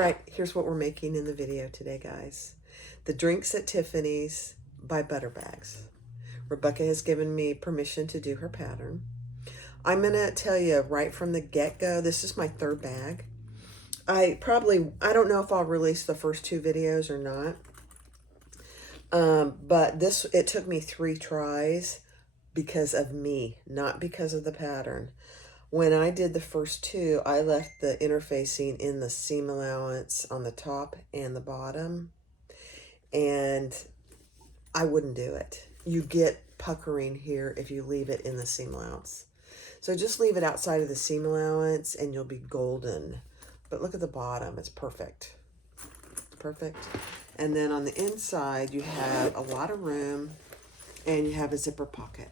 right, here's what we're making in the video today, guys. The Drinks at Tiffany's by Butterbags. Rebecca has given me permission to do her pattern. I'm going to tell you right from the get-go, this is my third bag. I don't know if I'll release the first two videos or not. But it took me 3 tries because of me, not because of the pattern. When I did the first 2, I left the interfacing in the seam allowance on the top and the bottom, and I wouldn't do it. You get puckering here if you leave it in the seam allowance. So just leave it outside of the seam allowance and you'll be golden. But look at the bottom, it's perfect. Perfect. And then on the inside, you have a lot of room and you have a zipper pocket.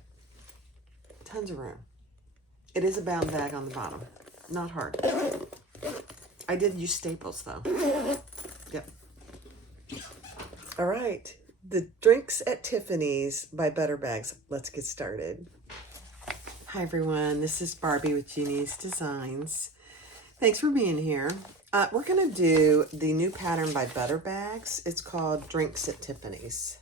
Tons of room. It is a bound bag on the bottom. Not hard. I did use staples though. Yep. All right. The Drinks at Tiffany's by Butterbags. Let's get started. Hi everyone. This is Barbie with Jeannie's Designs. Thanks for being here. We're going to do the new pattern by Butterbags. It's called Drinks at Tiffany's.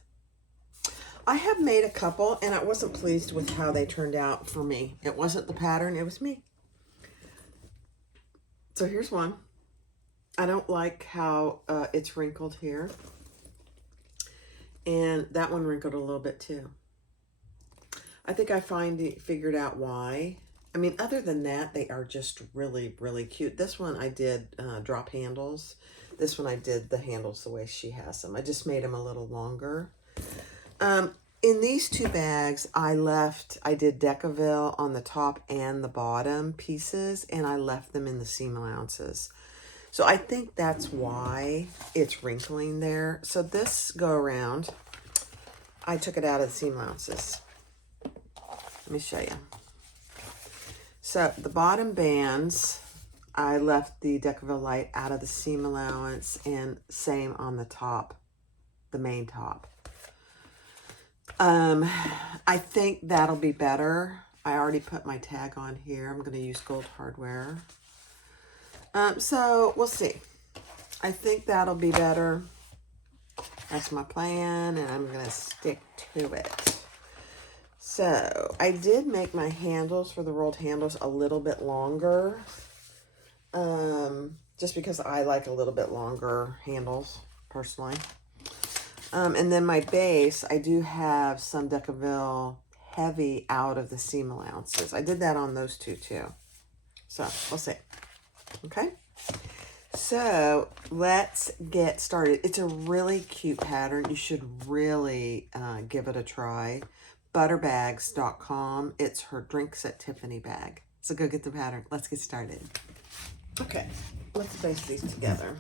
I have made a couple, and I wasn't pleased with how they turned out for me. It wasn't the pattern, it was me. So here's one. I don't like how it's wrinkled here. And that one wrinkled a little bit too. I think I figured out why. I mean, other than that, they are just really, really cute. This one I did drop handles. This one I did the handles the way she has them. I just made them a little longer. In these 2 bags, I did Decaville on the top and the bottom pieces, and I left them in the seam allowances. So I think that's why it's wrinkling there. So this go around, I took it out of the seam allowances. Let me show you. So the bottom bands, I left the Decaville Light out of the seam allowance, and same on the top, the main top. I think that'll be better. I already put my tag on here. I'm going to use gold hardware. So we'll see. I think that'll be better. That's my plan, and I'm going to stick to it. So I did make my handles for the rolled handles a little bit longer. Just because I like a little bit longer handles, personally. And then my base, I do have some Decaville heavy out of the seam allowances. I did that on those 2 too. So we'll see. Okay. So let's get started. It's a really cute pattern. You should really give it a try. Butterbags.com. It's her Drinks at Tiffany bag. So go get the pattern. Let's get started. Okay. Let's base these together.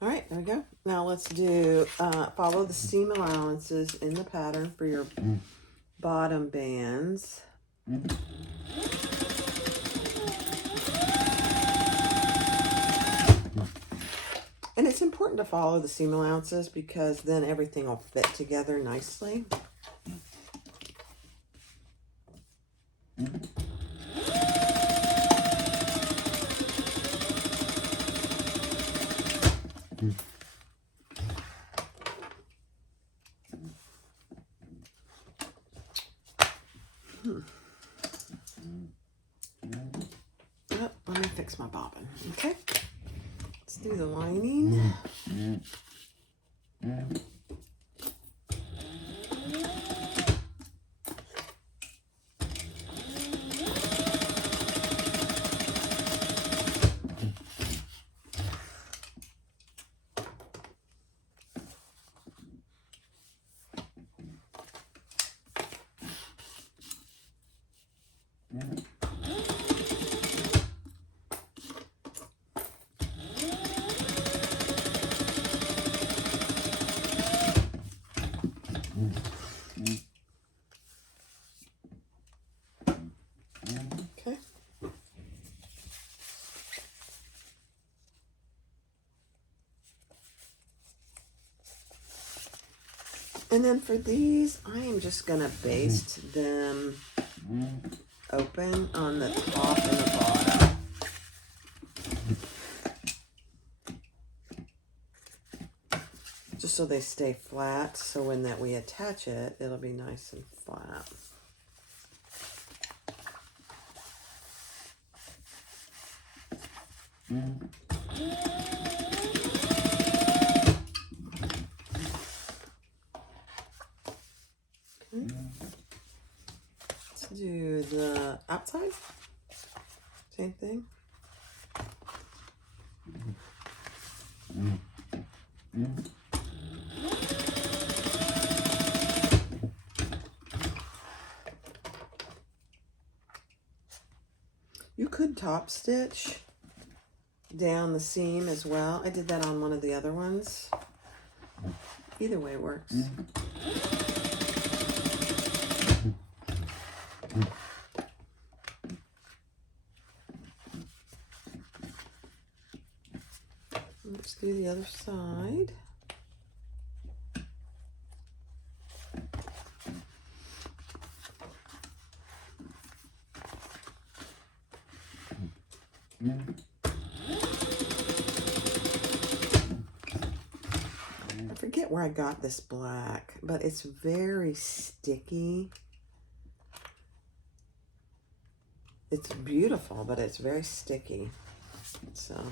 All right, there we go. Now let's do, follow the seam allowances in the pattern for your bottom bands. And it's important to follow the seam allowances because then everything will fit together nicely. Oh, let me fix my bobbin. Okay. Let's do the lining. And then for these, I am just going to baste them open on the top and the bottom. Just so they stay flat, so when that we attach it, it'll be nice and flat. Okay. Let's do the outside. Same thing. You could top stitch down the seam as well. I did that on one of the other ones. Either way works. Let's do the other side. I forget where I got this black, but it's very sticky. It's beautiful, but it's very sticky. So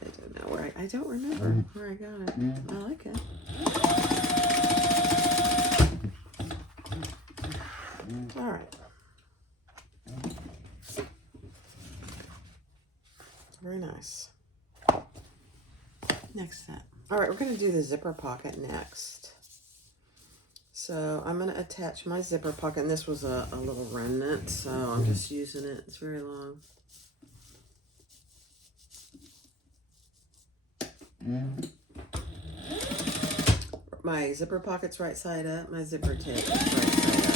I don't know where I don't remember where I got it. I like it. All right. Very nice. Next set. All right, we're going to do the zipper pocket next. So I'm going to attach my zipper pocket, and this was a little remnant, so I'm just using it. It's very long. My zipper pocket's right side up, my zipper tip is right side up.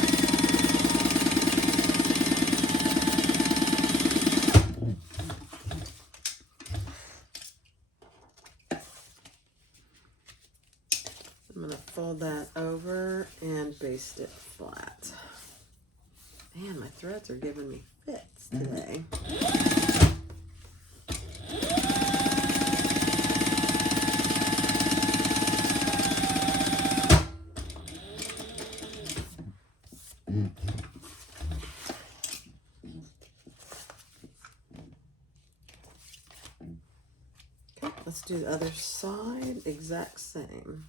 I'm going to fold that over and baste it flat. Man, my threads are giving me fits today. Okay, let's do the other side, exact same.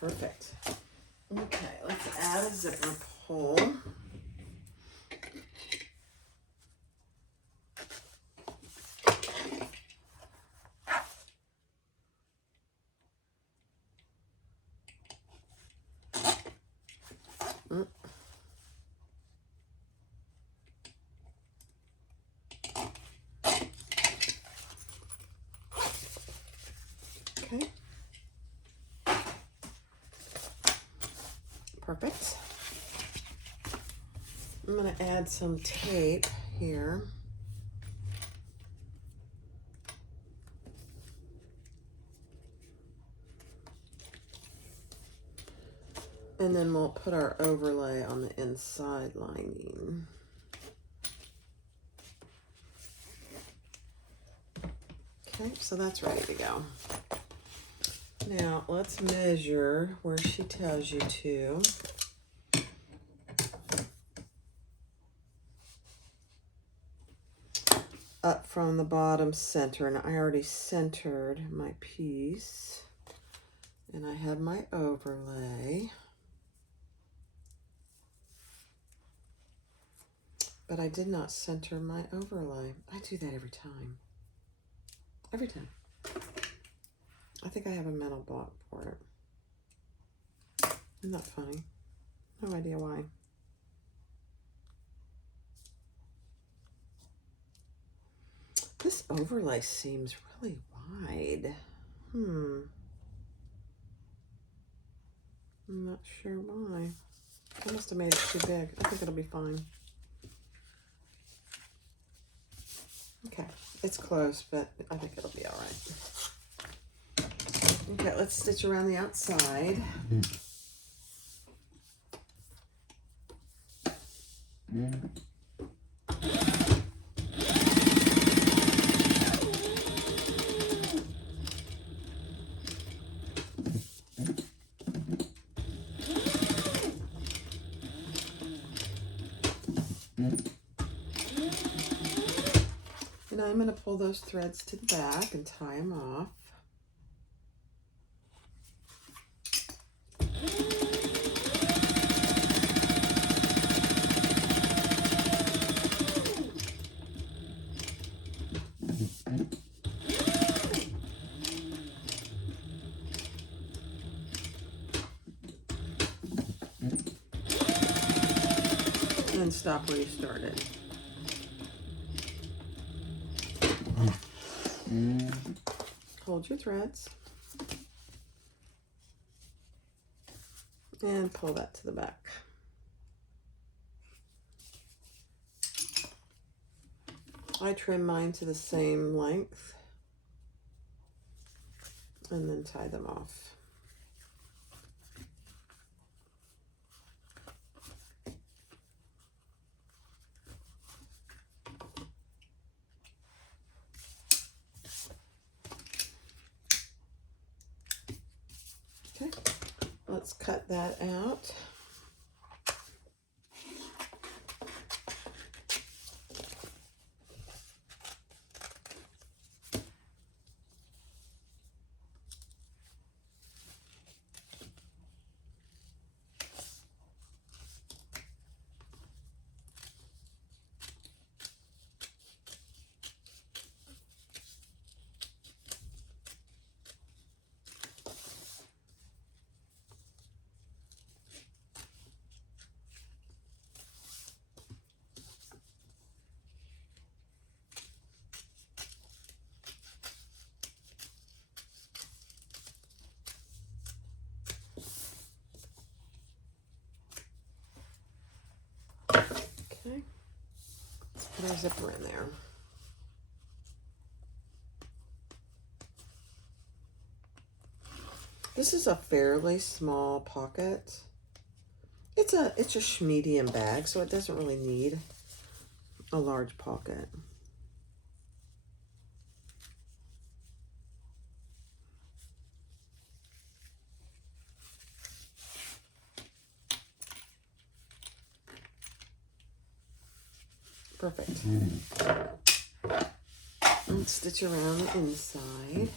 Perfect. Okay, let's add a zipper pull. Okay. Perfect. I'm going to add some tape here. And then we'll put our overlay on the inside lining. Okay, so that's ready to go. Now let's measure where she tells you to. up from the bottom center, and I already centered my piece, and I have my overlay, but I did not center my overlay. I do that every time. Every time. I think I have a mental block for it. Isn't that funny? No idea why. This overlay seems really wide. I'm not sure why. I must have made it too big. I think it'll be fine. Okay, it's close, but I think it'll be all right. Okay, let's stitch around the outside. And I'm going to pull those threads to the back and tie them off. And stop where you started. Hold your threads and pull that to the back. I trim mine to the same length and then tie them off. Okay, let's cut that out. Okay, let's put our zipper in there. This is a fairly small pocket. It's a medium bag, so it doesn't really need a large pocket. Perfect. And stitch around the inside.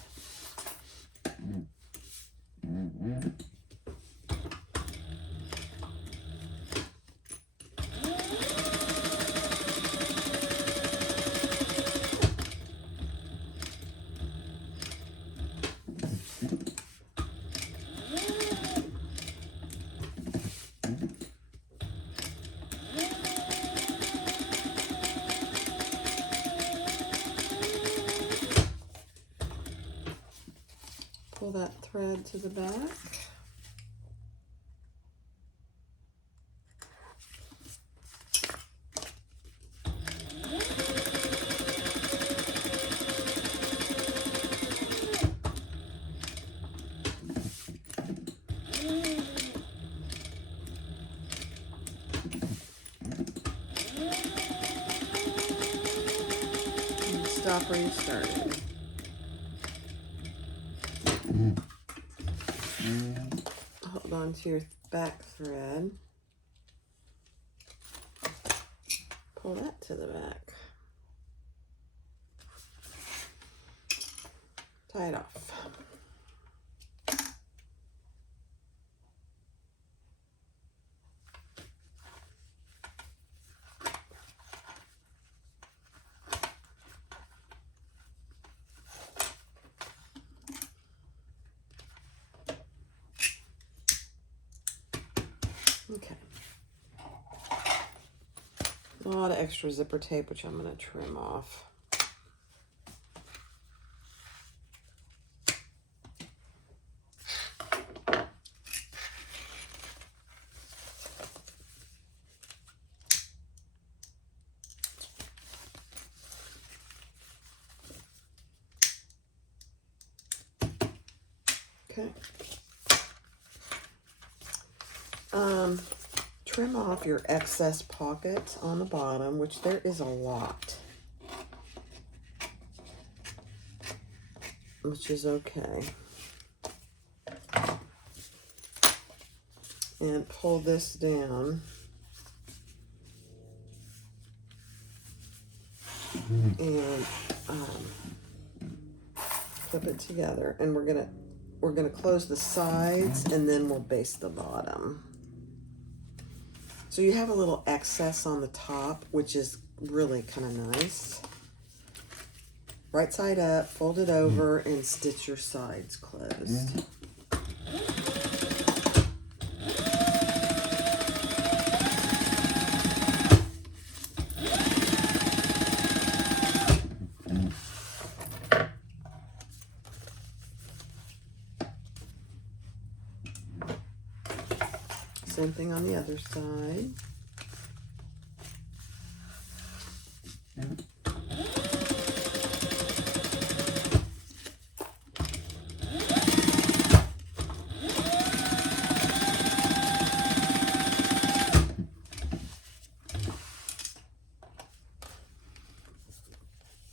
Pull that thread to the back. And stop where you started. Hold on to your back thread. Pull that to the back. lot of extra zipper tape, which I'm going to trim off. Okay. Trim off your excess pockets on the bottom, which there is a lot, which is okay. And pull this down. And flip it together, and we're gonna close the sides, and then we'll baste the bottom. So you have a little excess on the top, which is really kind of nice. Right side up, fold it over, and stitch your sides closed. Same thing on the other side.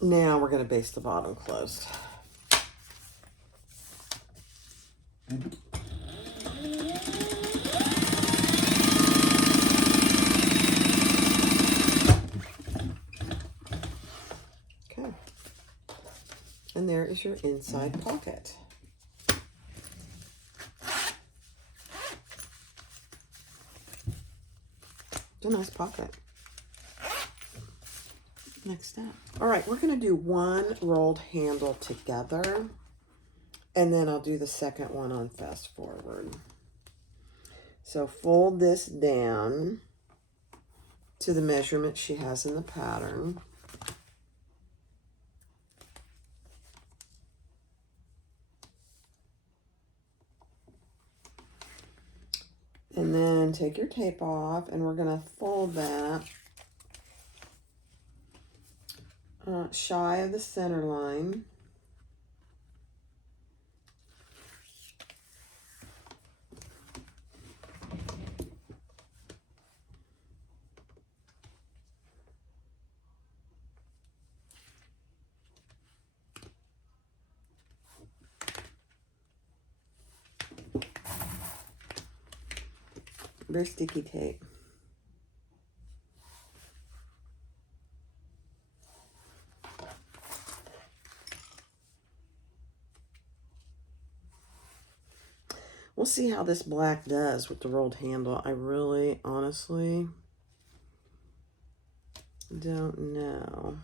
Now we're going to baste the bottom closed. Okay. And there is your inside pocket. It's a nice pocket. Next step. All right, we're going to do one rolled handle together, and then I'll do the second one on fast forward. So fold this down to the measurement she has in the pattern. And then take your tape off, and we're going to fold that shy of the center line. Very sticky tape. We'll see how this black does with the rolled handle. I really, honestly, don't know.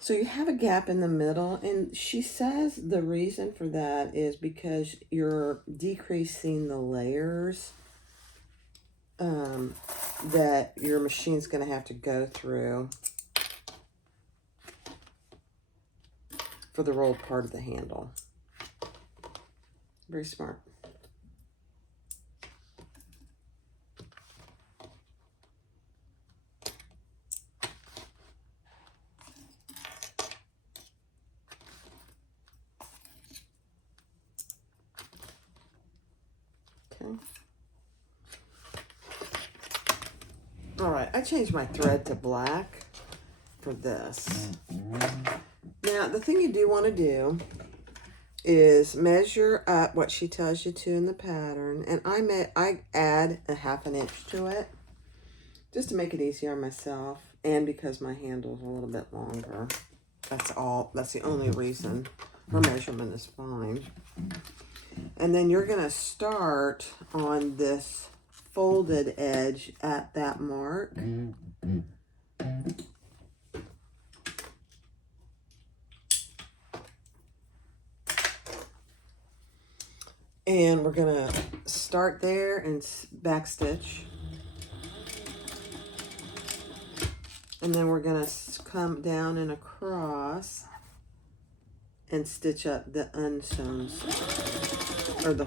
So you have a gap in the middle, and she says the reason for that is because you're decreasing the layers that your machine's going to have to go through for the rolled part of the handle. Very smart. Okay. All right, I changed my thread to black for this. Now, the thing you do want to do is measure up what she tells you to in the pattern, and I add a 1/2 inch to it just to make it easier on myself, and because my handle's a little bit longer. That's all. That's the only reason. Her measurement is fine. And then you're going to start on this folded edge at that mark. And we're gonna start there and back stitch. And then we're gonna come down and across and stitch up the unsewn side, or the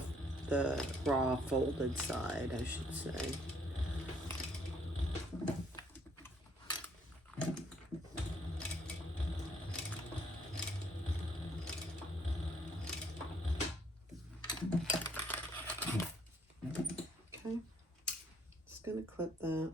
raw folded side, I should say. Okay, just gonna clip that.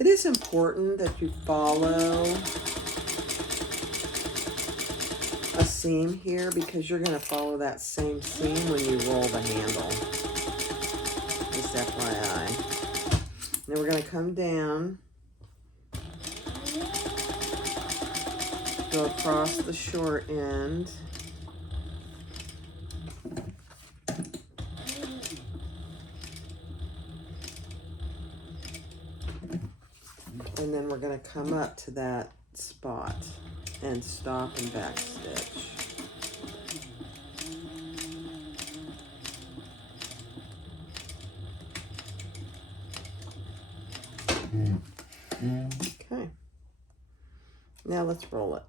It is important that you follow a seam here because you're going to follow that same seam when you roll the handle. Just FYI. Then we're going to come down, go across the short end, and then we're going to come up to that spot and stop and back stitch. Okay. Now let's roll it.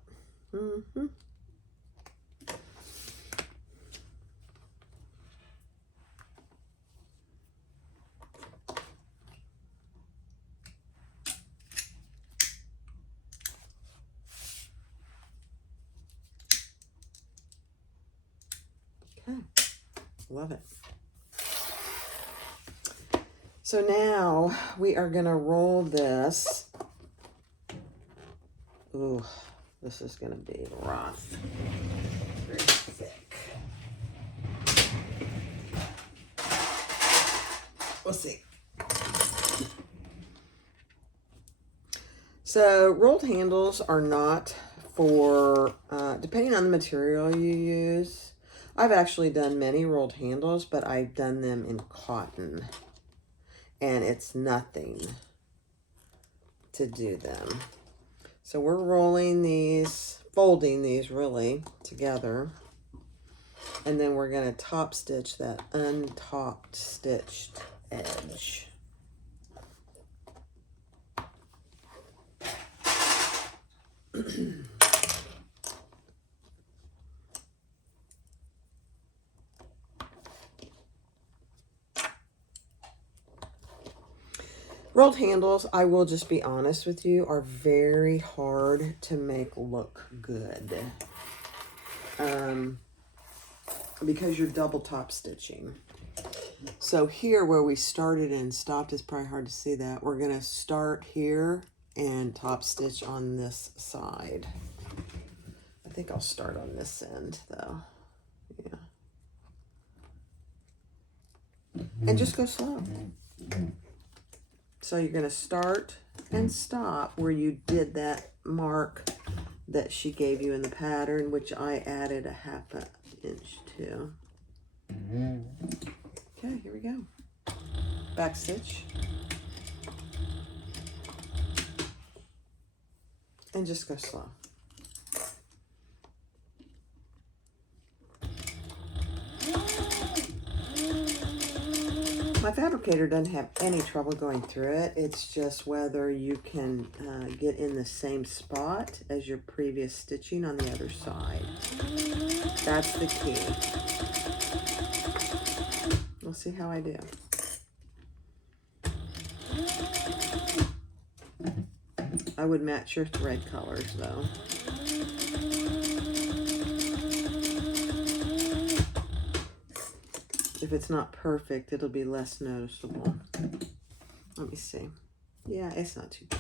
Okay, love it. So now we are going to roll this. Ooh, this is going to be rough. Very thick. We'll see. So rolled handles are not for, depending on the material you use. I've actually done many rolled handles, but I've done them in cotton. And it's nothing to do them. So we're rolling these, folding these really together. And then we're going to top stitch that untopped stitched edge. Rolled handles, I will just be honest with you, are very hard to make look good. Because you're double top stitching. So here where we started and stopped, is probably hard to see that. We're going to start here and top stitch on this side. I think I'll start on this end though. Yeah. And just go slow. So you're going to start and stop where you did that mark that she gave you in the pattern, which I added a half an inch to. Okay, here we go. Back stitch. And just go slow. My fabricator doesn't have any trouble going through it. It's just whether you can get in the same spot as your previous stitching on the other side. That's the key. We'll see how I do. I would match your thread colors though. If it's not perfect, it'll be less noticeable. Let me see. Yeah, it's not too bad.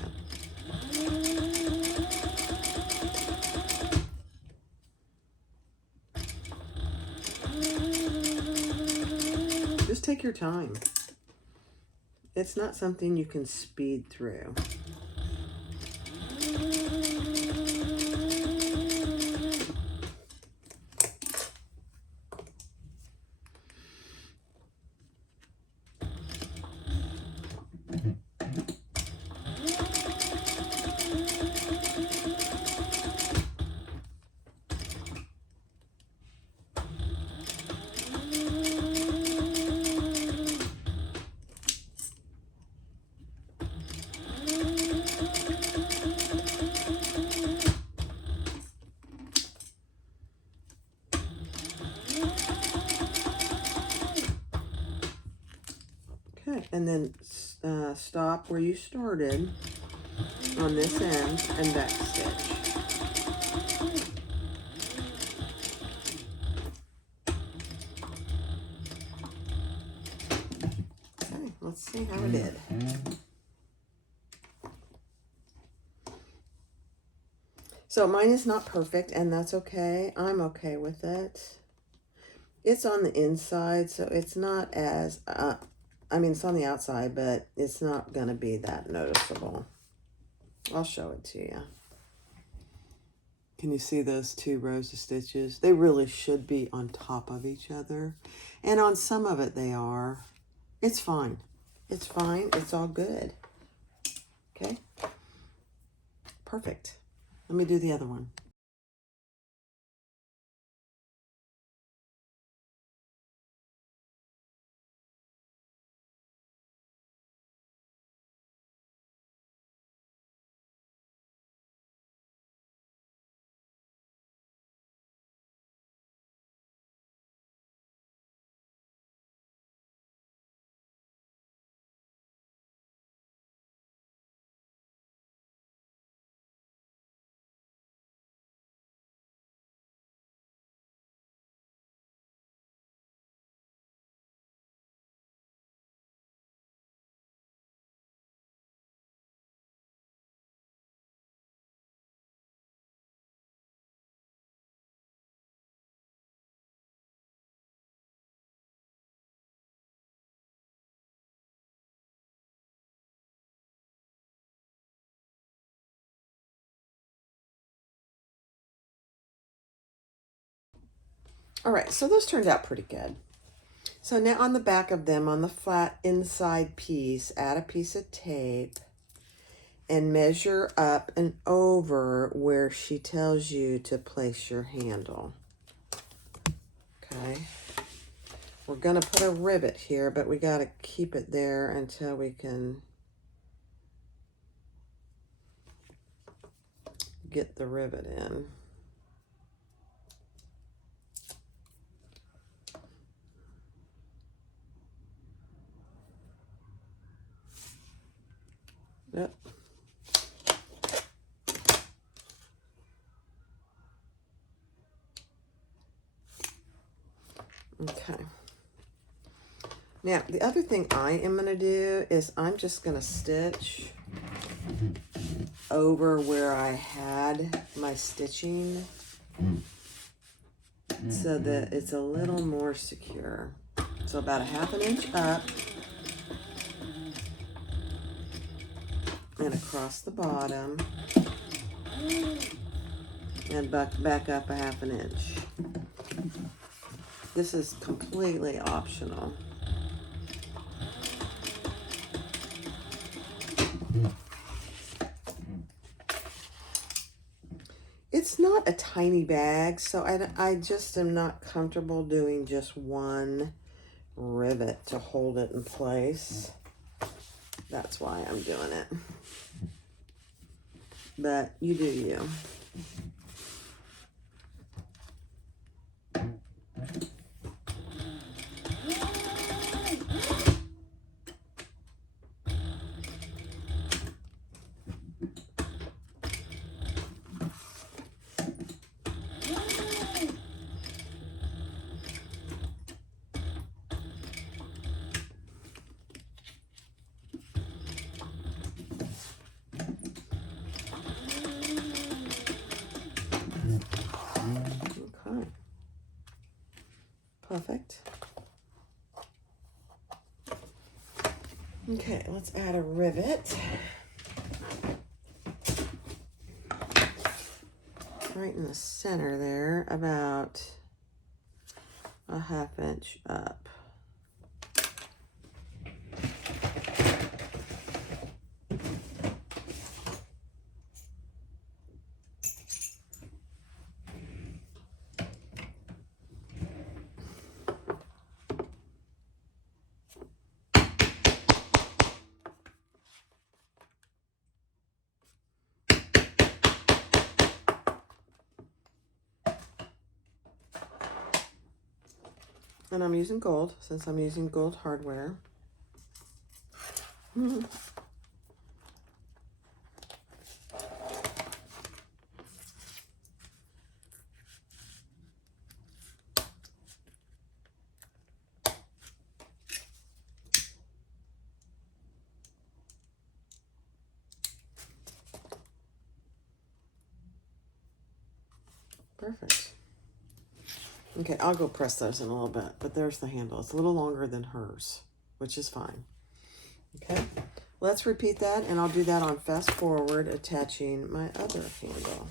Just take your time. It's not something you can speed through. Okay, and then stop where you started on this end and backstitch. Okay, let's see how it did. So mine is not perfect, and that's okay. I'm okay with it. It's on the inside, so it's not as, I mean, it's on the outside, but it's not going to be that noticeable. I'll show it to you. Can you see those 2 rows of stitches? They really should be on top of each other. And on some of it they are. It's fine. It's fine. It's all good. Okay? Perfect. Let me do the other one. All right, so those turned out pretty good. So now on the back of them, on the flat inside piece, add a piece of tape and measure up and over where she tells you to place your handle. Okay. We're going to put a rivet here, but we got to keep it there until we can get the rivet in. Yep. Okay. Now, the other thing I am going to do is I'm just going to stitch over where I had my stitching so that it's a little more secure. So about a 1/2 inch up and across the bottom and back up a 1/2 inch. This is completely optional. It's not a tiny bag, so I just am not comfortable doing just one rivet to hold it in place. That's why I'm doing it. But you do you. Perfect. Okay, let's add a rivet. Right in the center there, about a 1/2 inch up. And I'm using gold, since I'm using gold hardware. Perfect. Okay, I'll go press those in a little bit, but there's the handle. It's a little longer than hers, which is fine. Okay, let's repeat that, and I'll do that on fast forward, attaching my other handle.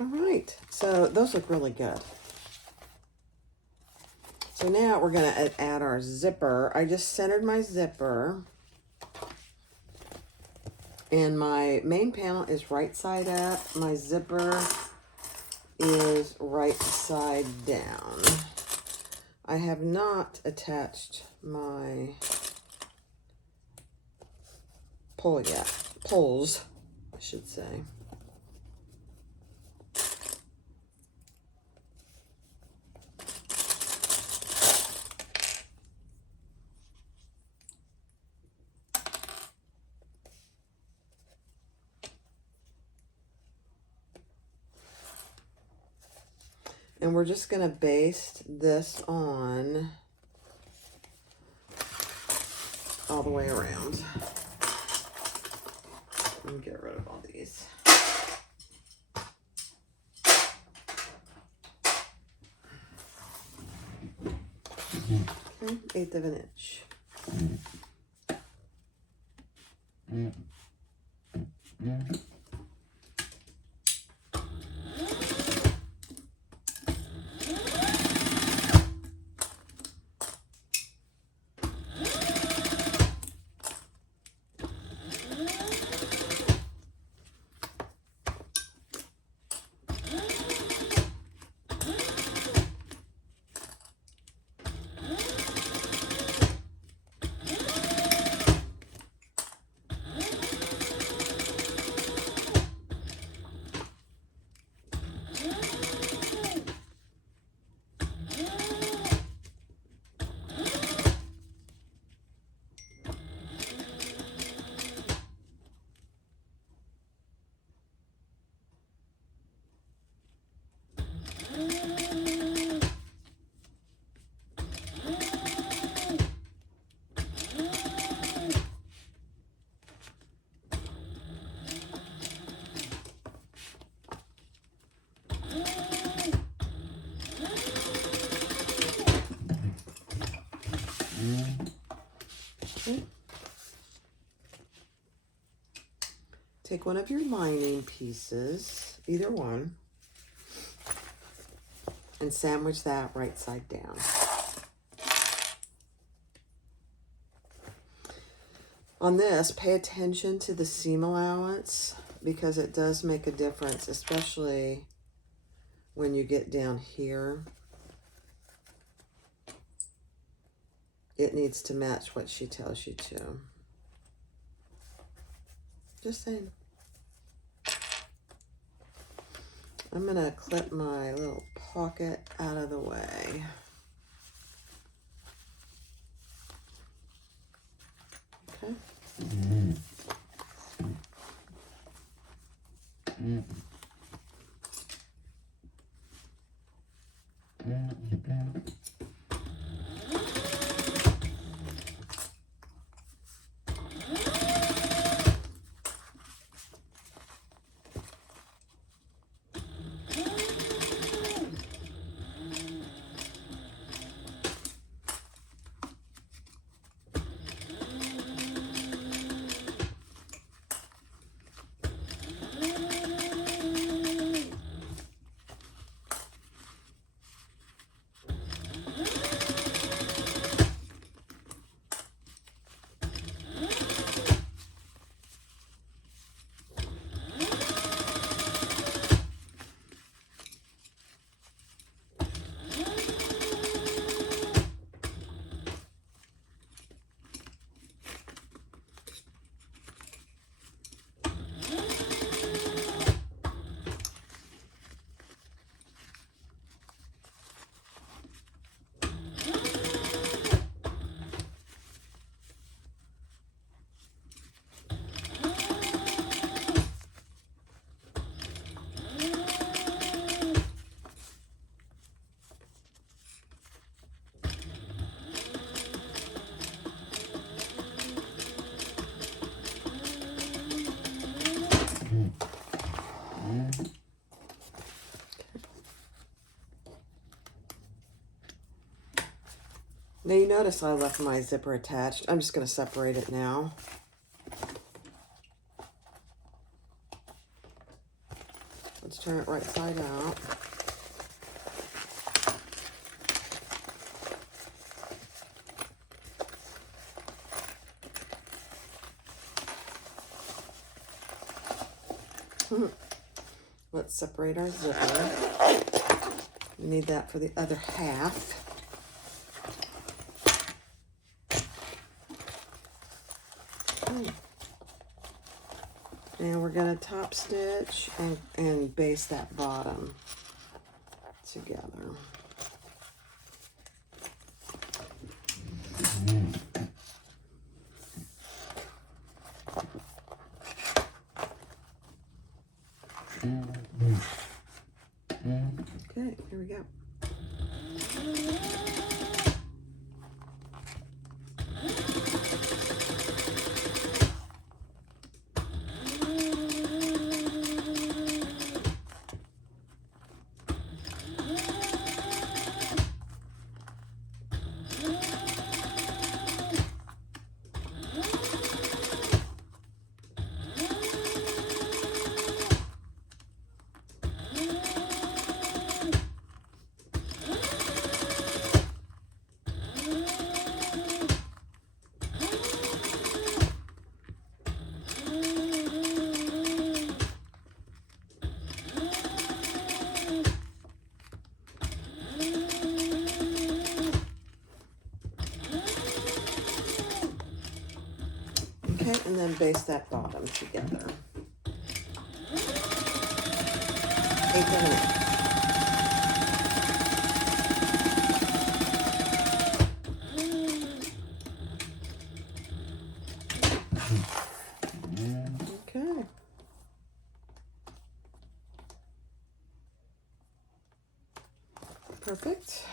All right, so those look really good. So now we're going to add our zipper. I just centered my zipper. And my main panel is right side up. My zipper is right side down. I have not attached my pole yet. Poles, I should say. And we're just going to baste this on all the way around. Let me get rid of all these. Okay, 1/8 of an inch. Okay. Take one of your lining pieces, either one, and sandwich that right side down. On this, pay attention to the seam allowance because it does make a difference, especially when you get down here. It needs to match what she tells you to. Just saying. I'm going to clip my little pocket out of the way. Okay. Now you notice I left my zipper attached. I'm just going to separate it now. Let's turn it right side out. Let's separate our zipper. We need that for the other half. And we're going to top stitch and baste that bottom together. Okay, here we go. Okay, and then baste that bottom together. 1/8 of an inch. Okay. Perfect.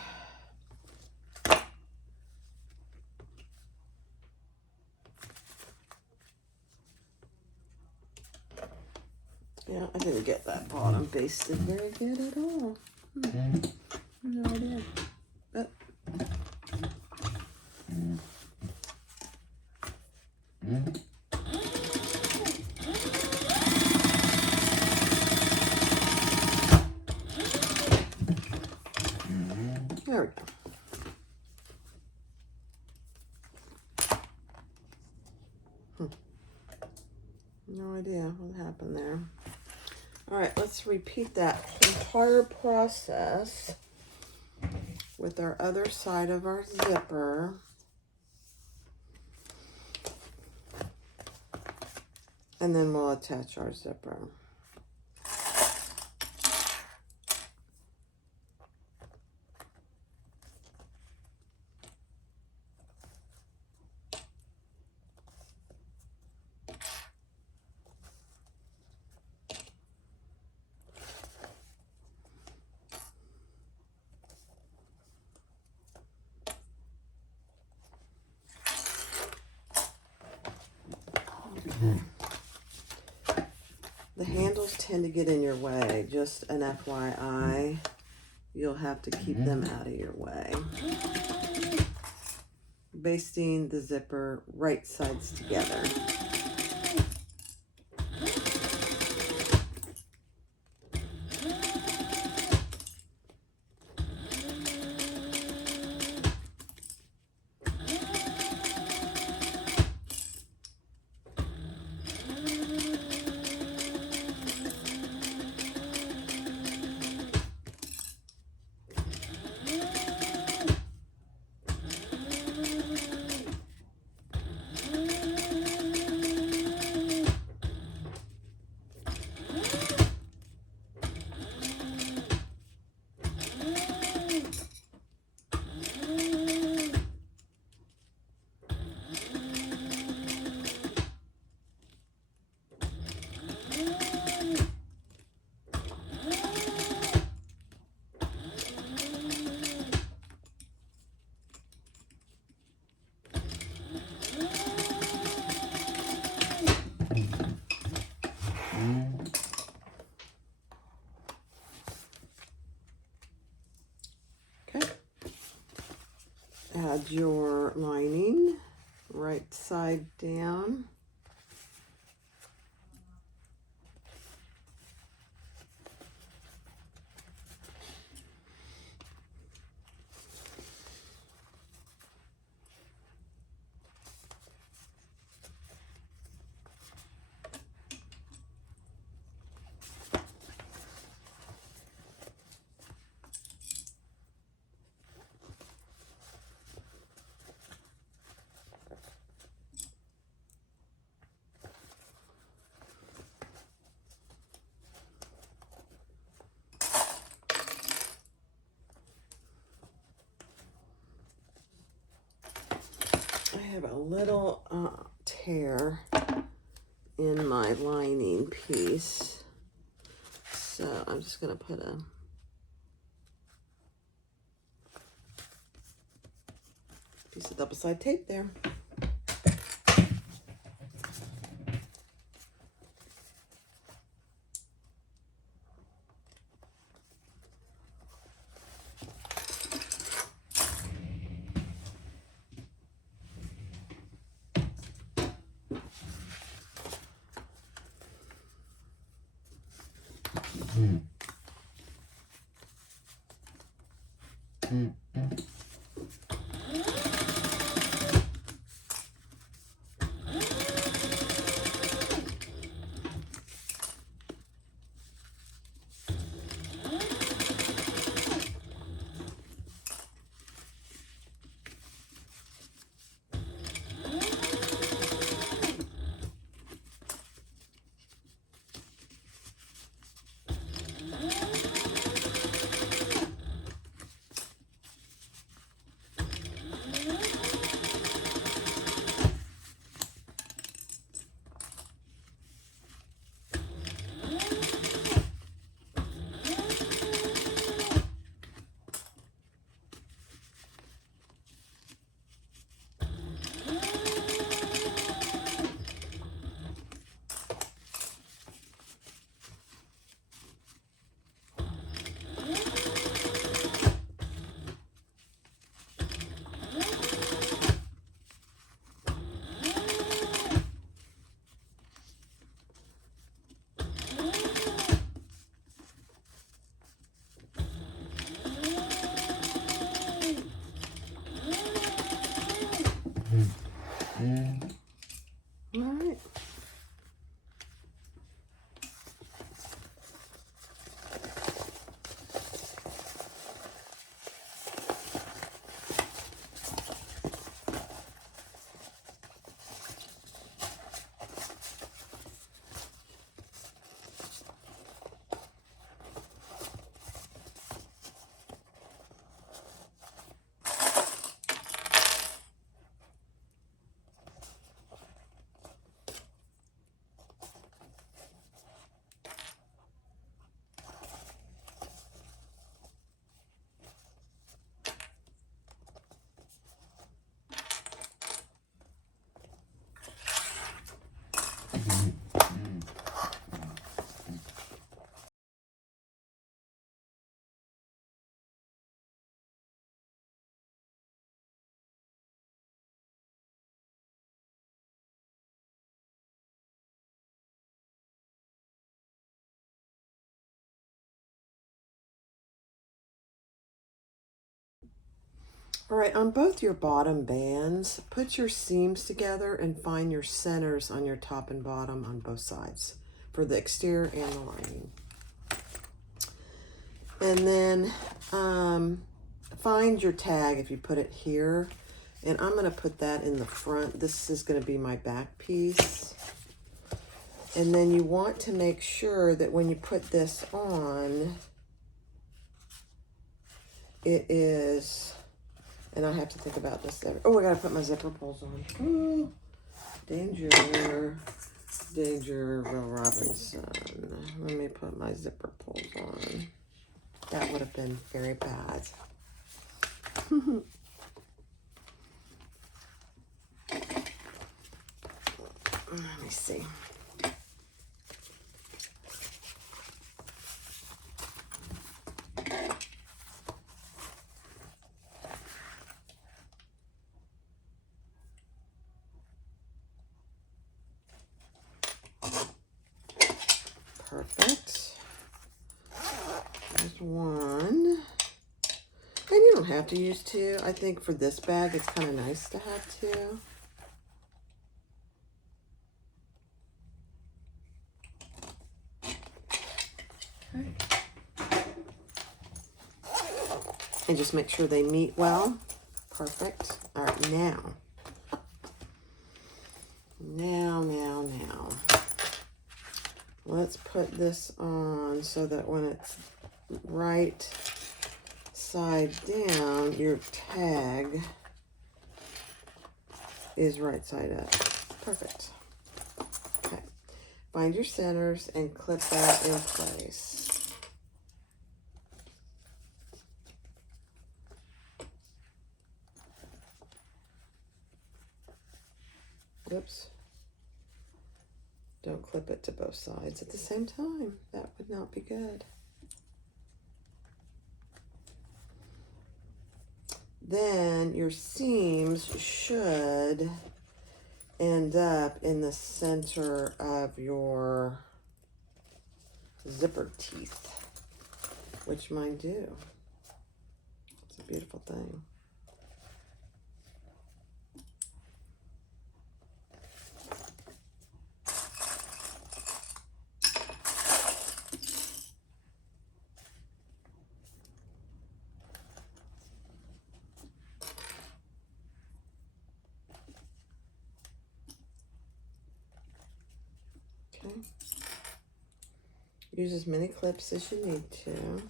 Yeah, I didn't get that bottom basted very good at all. No idea. But there we go. No idea what happened there. All right, let's repeat that entire process with our other side of our zipper. And then we'll attach our zipper. The handles tend to get in your way. Just an FYI, you'll have to keep them out of your way. Basting the zipper right sides together. Okay. Add your lining right side down. I have a little tear in my lining piece, so I'm just going to put a piece of double-side tape there. All right, on both your bottom bands, put your seams together and find your centers on your top and bottom on both sides for the exterior and the lining. And then find your tag if you put it here. And I'm going to put that in the front. This is going to be my back piece. And then you want to make sure that when you put this on, it is... And I have to think about this. Oh, I gotta put my zipper pulls on. Ooh, danger, danger, Will Robinson. Let me put my zipper pulls on. That would have been very bad. Let me see. Perfect. There's one. And you don't have to use two. I think for this bag, it's kind of nice to have two. Okay. And just make sure they meet well. Perfect. All right, now. Let's put this on so that when it's right side down, your tag is right side up. Perfect. Okay. Find your centers and clip that in place. Whoops. Don't clip it to both sides at the same time. That would not be good. Then your seams should end up in the center of your zipper teeth, which mine do. It's a beautiful thing. Okay. Use as many clips as you need to.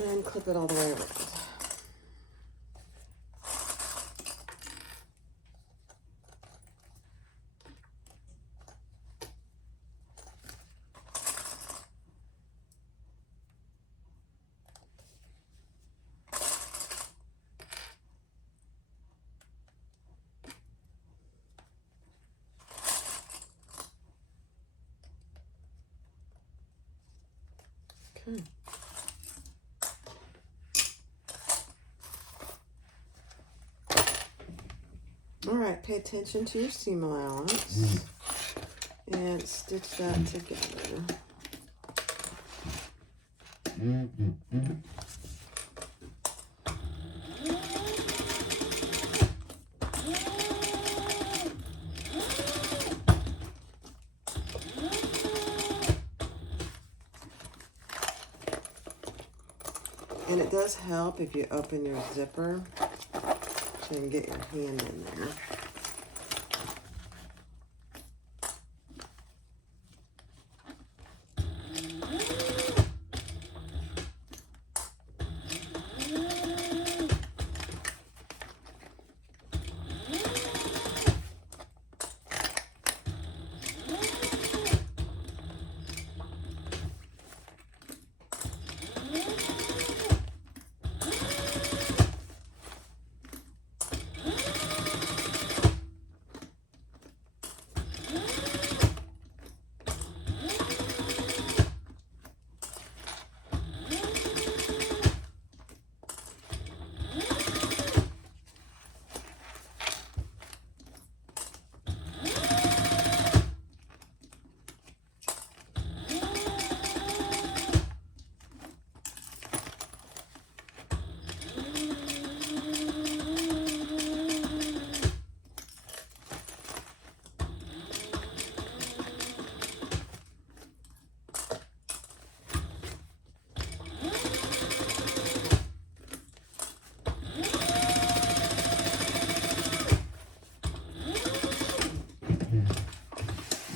And clip it all the way around. Okay. All right, pay attention to your seam allowance and stitch that together. And it does help if you open your zipper so you can get your hand in there.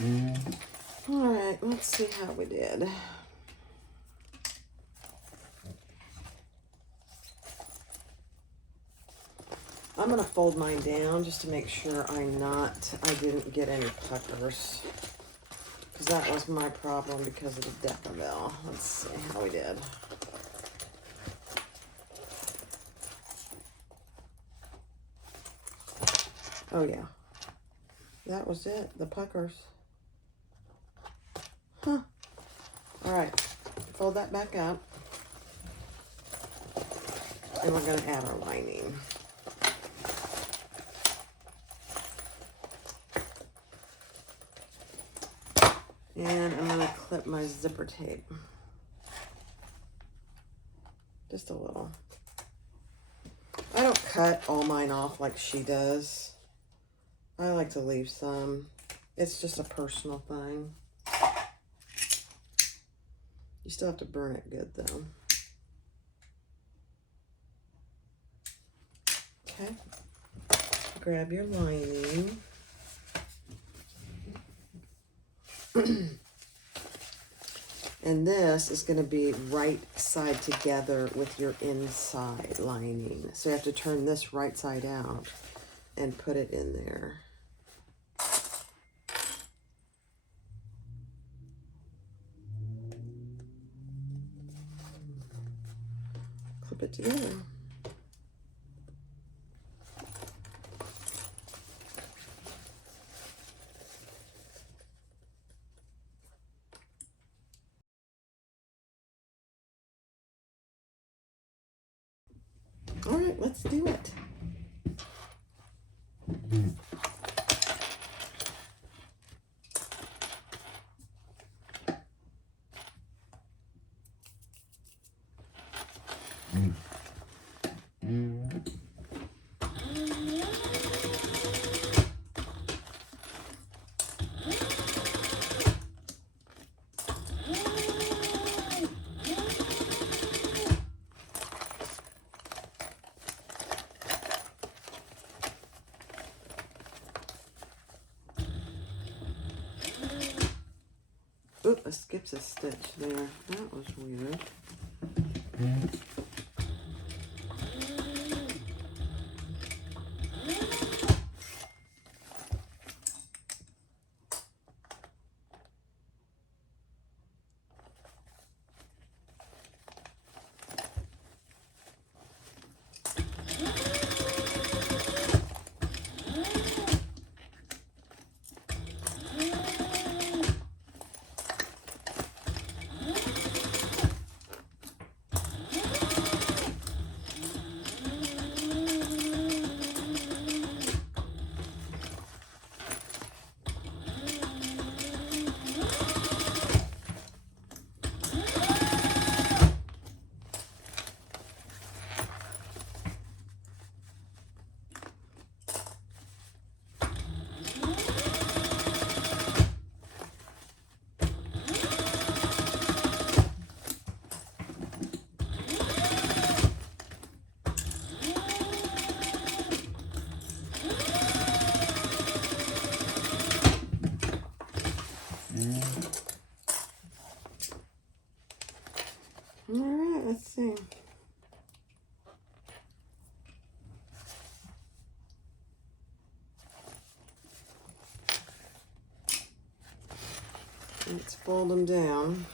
All right, let's see how we did. I'm gonna fold mine down just to make sure I didn't get any puckers. Because that was my problem because of the Decibel. Let's see how we did. Oh yeah, that was it, the puckers. Huh. All right, fold that back up. And we're gonna add our lining. And I'm gonna clip my zipper tape. Just a little. I don't cut all mine off like she does. I like to leave some. It's just a personal thing. You still have to burn it good though. Okay. Grab your lining. And this is going to be right side together with your inside lining. So you have to turn this right side out and put it in there. Clip it together. All right, let's do it. Oop, I skipped a stitch there. That was weird. All right, let's see. Let's fold them down.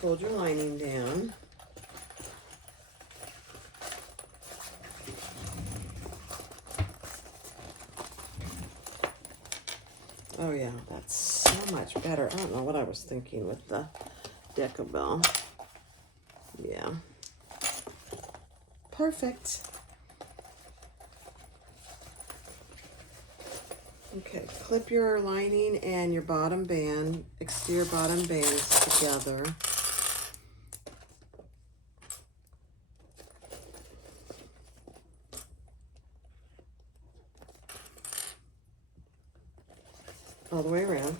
Fold your lining down. Oh yeah, that's so much better. I don't know what I was thinking with the Decibel. Yeah. Perfect. Okay, clip your lining and your bottom band, exterior bottom bands together. all the way around.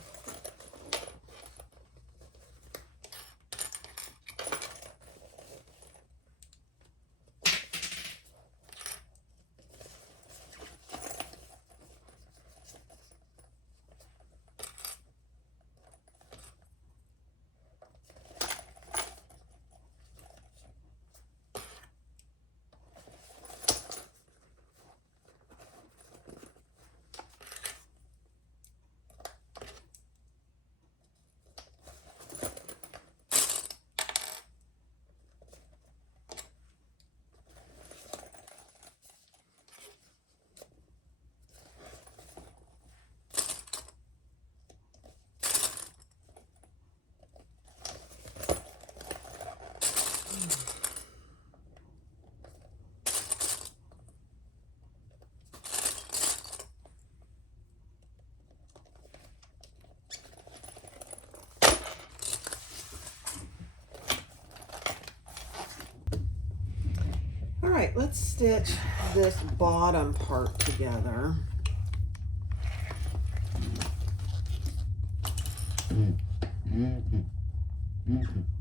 All right, let's stitch this bottom part together.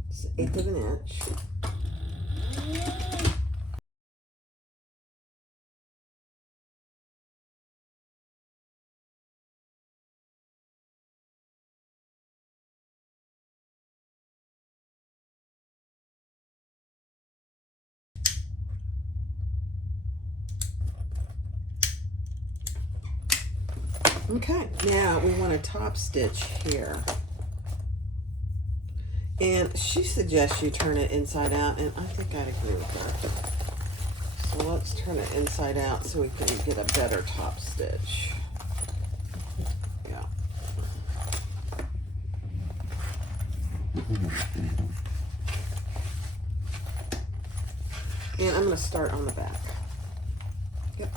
It's 1/8 of an inch. Okay, now we want to top stitch here. And she suggests you turn it inside out, and I think I'd agree with her. So let's turn it inside out so we can get a better top stitch. Yeah. And I'm going to start on the back. Yep.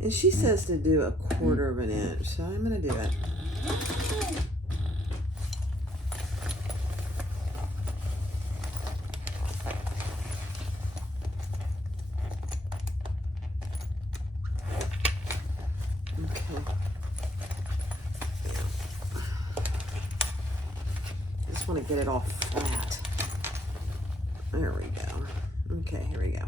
And she says to do 1/4 of an inch, so I'm going to do it. Okay. I just want to get it all flat. There we go. Okay, here we go.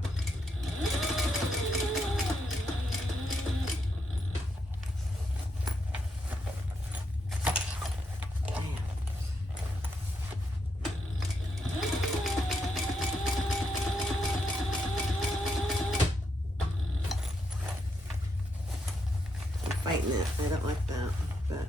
Fighting it. I don't like that, but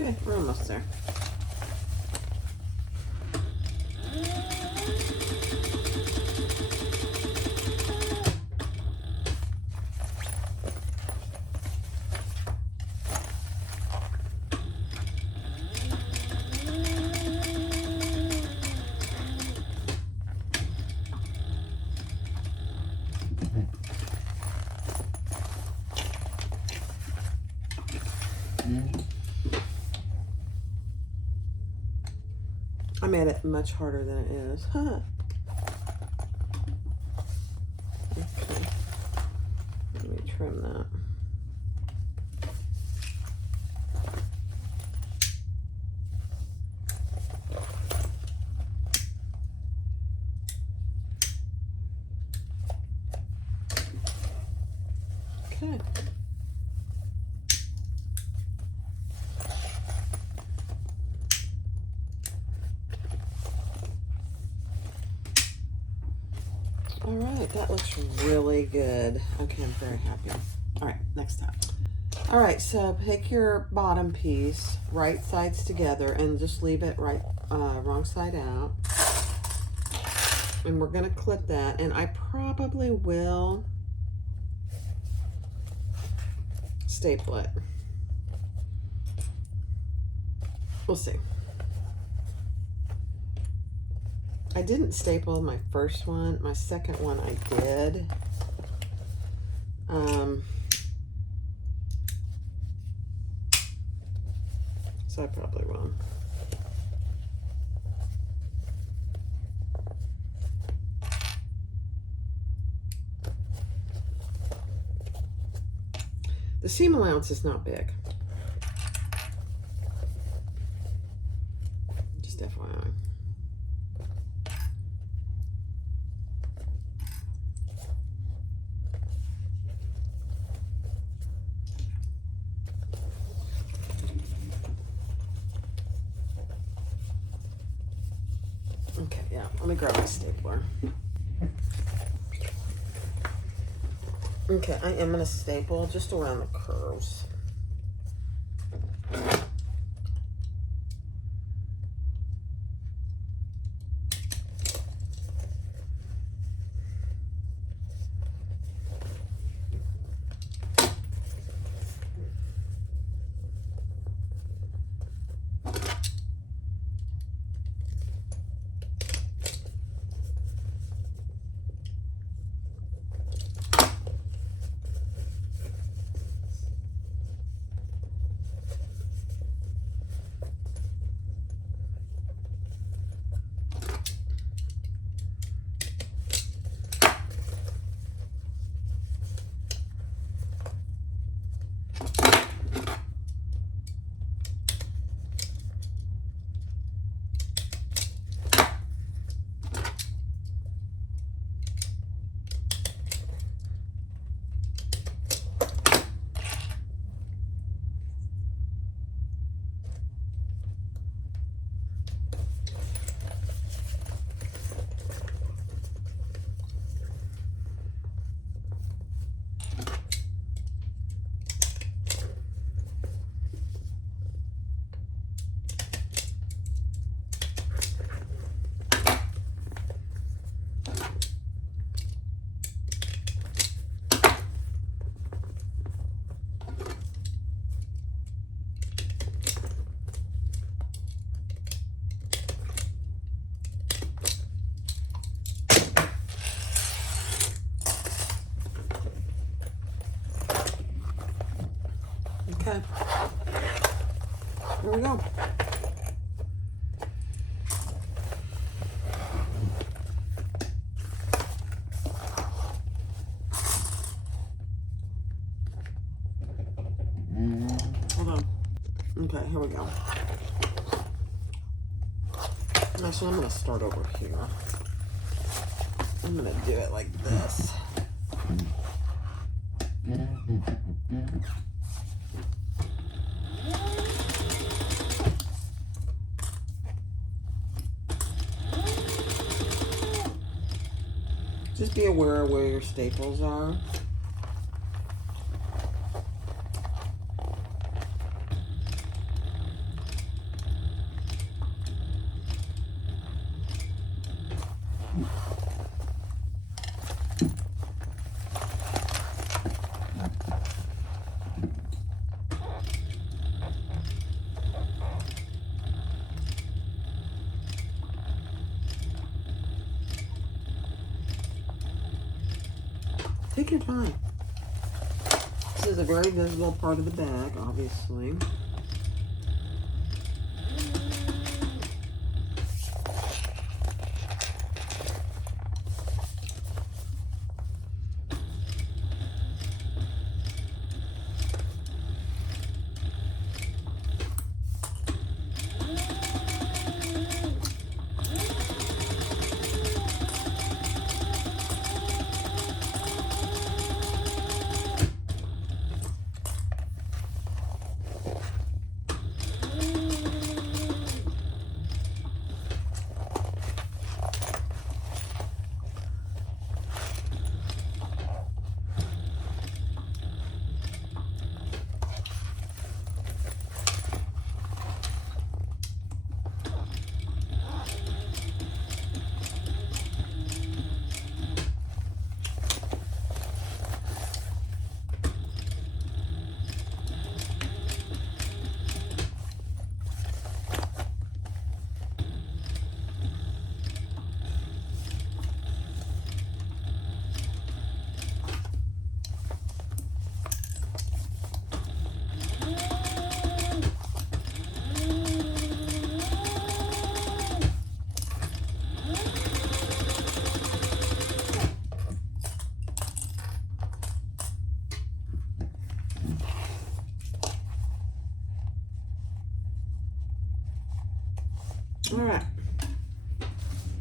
okay, we're almost there. I made it much harder than it is. Huh. Okay. Let me trim that. Okay. All right, that looks really good. Okay, I'm very happy. All right, next step. All right, so pick your bottom piece, right sides together, and just leave it right, wrong side out. And we're gonna clip that, and I probably will staple it. We'll see. I didn't staple my first one. My second one I did. So I probably will. The seam allowance is not big. Just FYI. Okay, yeah, let me grab my stapler. Okay, I am gonna staple just around the curves. Okay, here we go. Hold on. Okay, here we go. Actually, I'm gonna start over here. I'm gonna do it like this. Just be aware of where your staples are. Take your time. This is a very visible part of the bag, obviously. All right.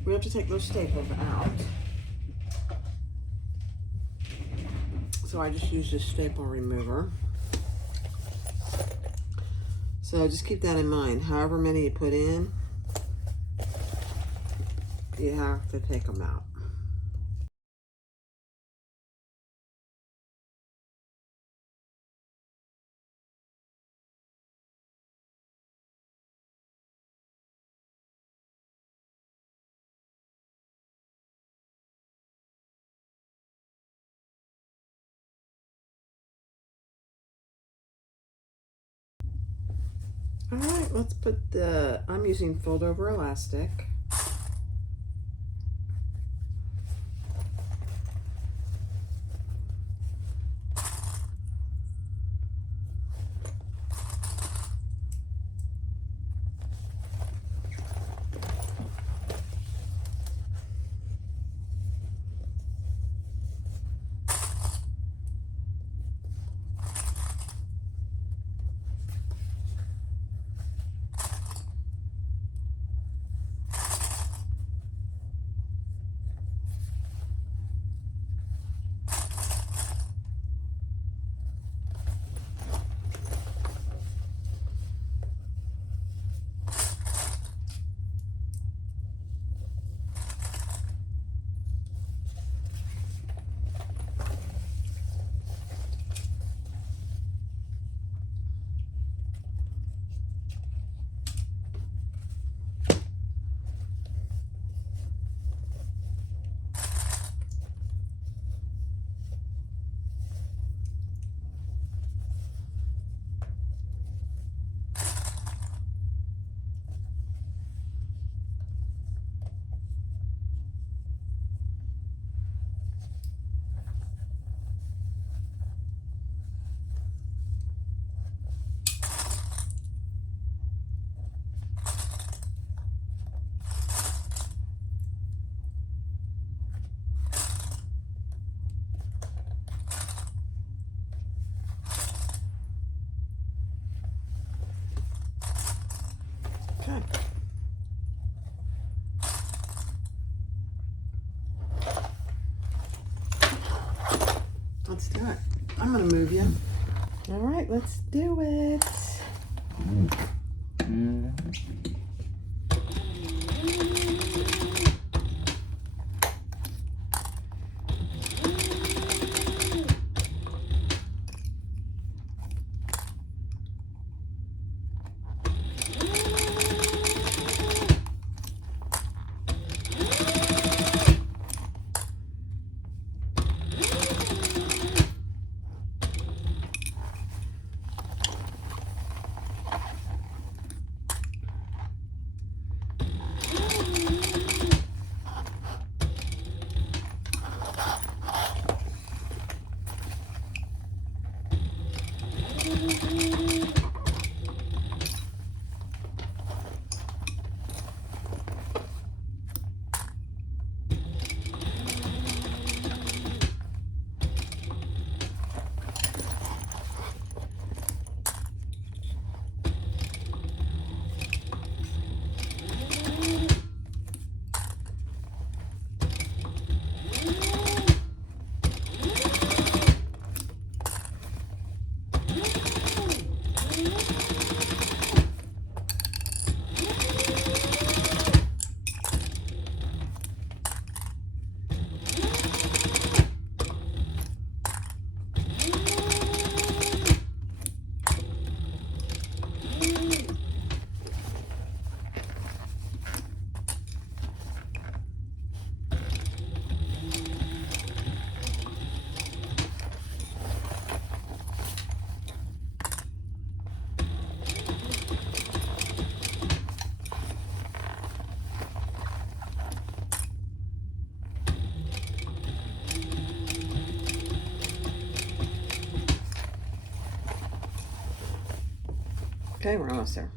We have to take those staples out. So I just use this staple remover. So just keep that in mind. However many you put in, you have to take them out. All right, let's put I'm using fold over elastic. Okay. Let's do it. I'm gonna move you. All right, let's do it. Okay, we're almost there.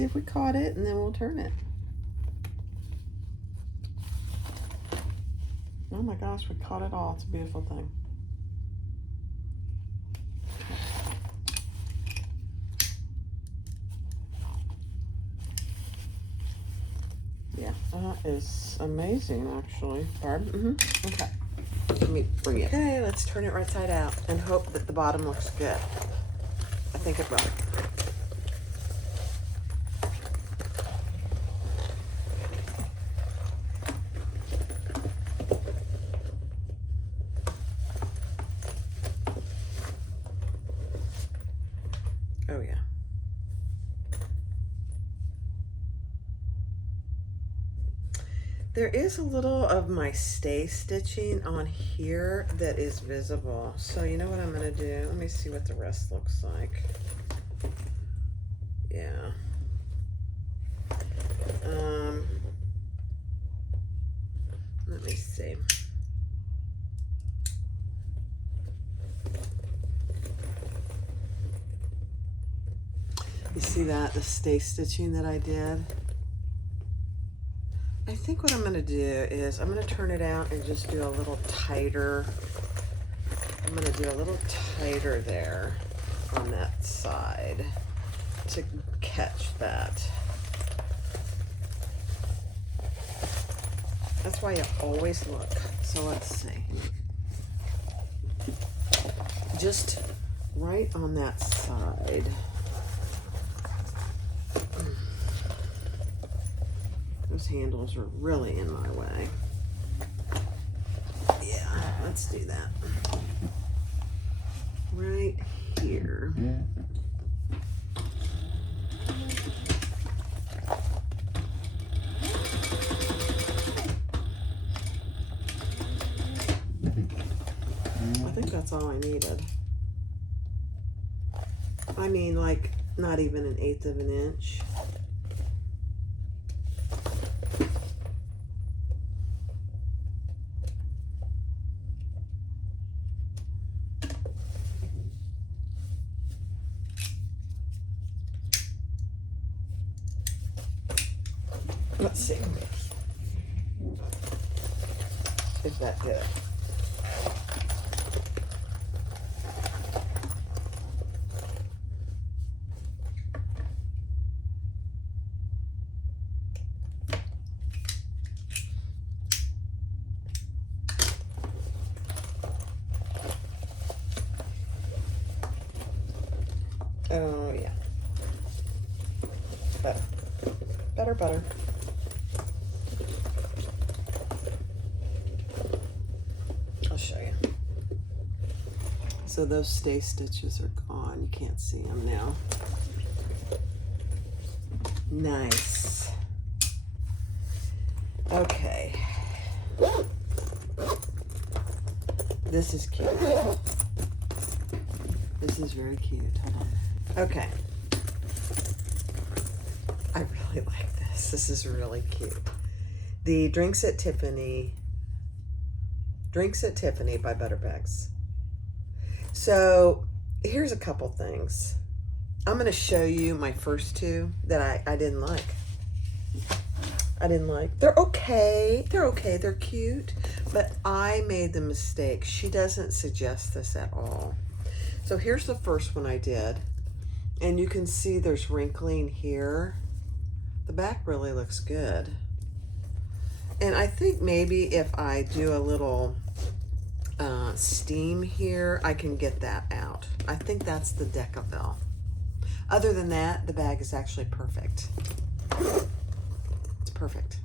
see if we caught it, and then we'll turn it. Oh my gosh, we caught it all. It's a beautiful thing. Yeah, that is amazing, actually. Barb? Okay. Let me bring it. Okay, let's turn it right side out and hope that the bottom looks good. I think it will. Oh, yeah. There is a little of my stay stitching on here that is visible. So you know what I'm gonna do? Let me see what the rest looks like. Yeah. Let me see. You see that, the stay stitching that I did? I think what I'm gonna do is I'm gonna turn it out and just do a little tighter. I'm gonna do a little tighter there on that side to catch that. That's why you always look. So let's see. Just right on that side. Those handles are really in my way. Yeah, let's do that. Right here. I think that's all I needed. I mean, like, not even 1/8 of an inch. Let's see if that did it. Oh, yeah. Better. Better, better. I'll show you. So those stay stitches are gone. You can't see them now. Nice. Okay. This is cute. This is very cute. Hold on. Okay. I really like this. This is really cute. The Drinks at Tiffany by Butterbags. So here's a couple things. I'm going to show you my first two that I didn't like. They're okay. They're okay. They're cute. But I made the mistake. She doesn't suggest this at all. So here's the first one I did. And you can see there's wrinkling here. The back really looks good. And I think maybe if I do a little steam here, I can get that out. I think that's the Decaville. Other than that, the bag is actually perfect. It's perfect.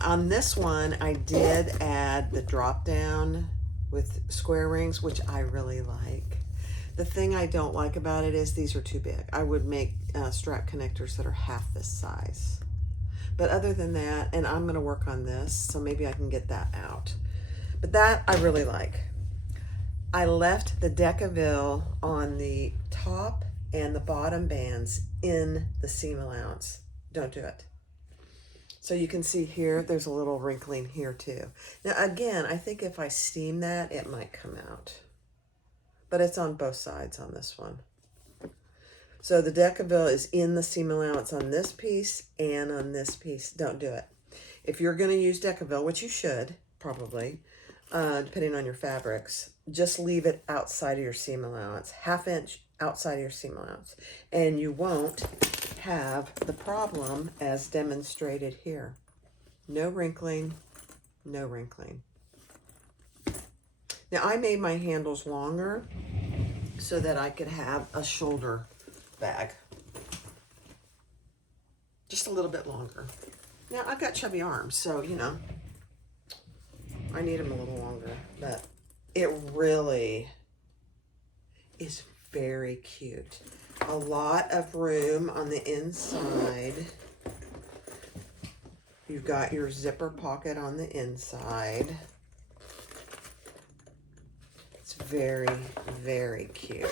On this one, I did add the drop down with square rings, which I really like. The thing I don't like about it is these are too big. I would make strap connectors that are half this size. But other than that, and I'm going to work on this, so maybe I can get that out. But that I really like. I left the Decaville on the top and the bottom bands in the seam allowance. Don't do it. So you can see here, there's a little wrinkling here too. Now again, I think if I steam that, it might come out. But it's on both sides on this one. So the Decaville is in the seam allowance on this piece and on this piece. Don't do it. If you're going to use Decaville, which you should, probably, depending on your fabrics, just leave it outside of your seam allowance, 1/2 inch outside of your seam allowance. And you won't have the problem as demonstrated here. No wrinkling, no wrinkling. Now I made my handles longer so that I could have a shoulder bag. Just a little bit longer. Now I've got chubby arms, so you know, I need them a little longer, but it really is very cute. A lot of room on the inside. You've got your zipper pocket on the inside. It's very, very cute.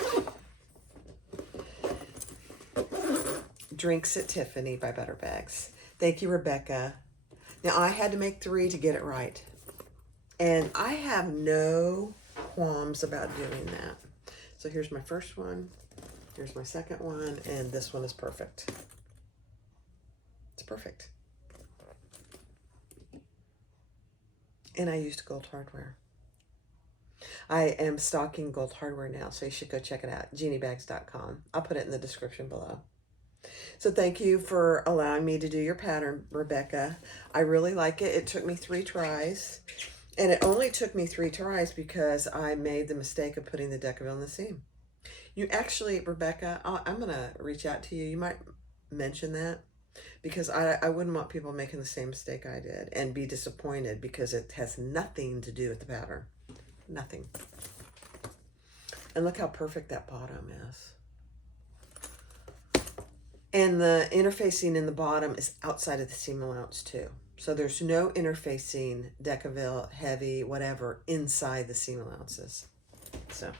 Drinks at Tiffany by Butterbags. Thank you, Rebecca. Now, I had to make 3 to get it right. And I have no qualms about doing that. So here's my first one. Here's my second one. And this one is perfect. It's perfect. And I used gold hardware. I am stocking gold hardware now, so you should go check it out. JeannieBags.com. I'll put it in the description below. So thank you for allowing me to do your pattern, Rebecca. I really like it. It took me 3 tries. And it only took me 3 tries because I made the mistake of putting the Decaville in the seam. You actually, Rebecca, I'm going to reach out to you. You might mention that because I wouldn't want people making the same mistake I did and be disappointed because it has nothing to do with the pattern. Nothing. And look how perfect that bottom is. And the interfacing in the bottom is outside of the seam allowance too. So there's no interfacing, Decaville, heavy, whatever, inside the seam allowances. So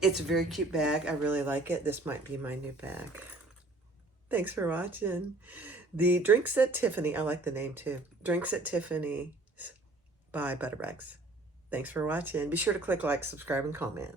it's a very cute bag. I really like it. This might be my new bag. Thanks for watching. The Drinks at Tiffany, I like the name too. Drinks at Tiffany by Butterbags. Thanks for watching. Be sure to click like, subscribe, and comment.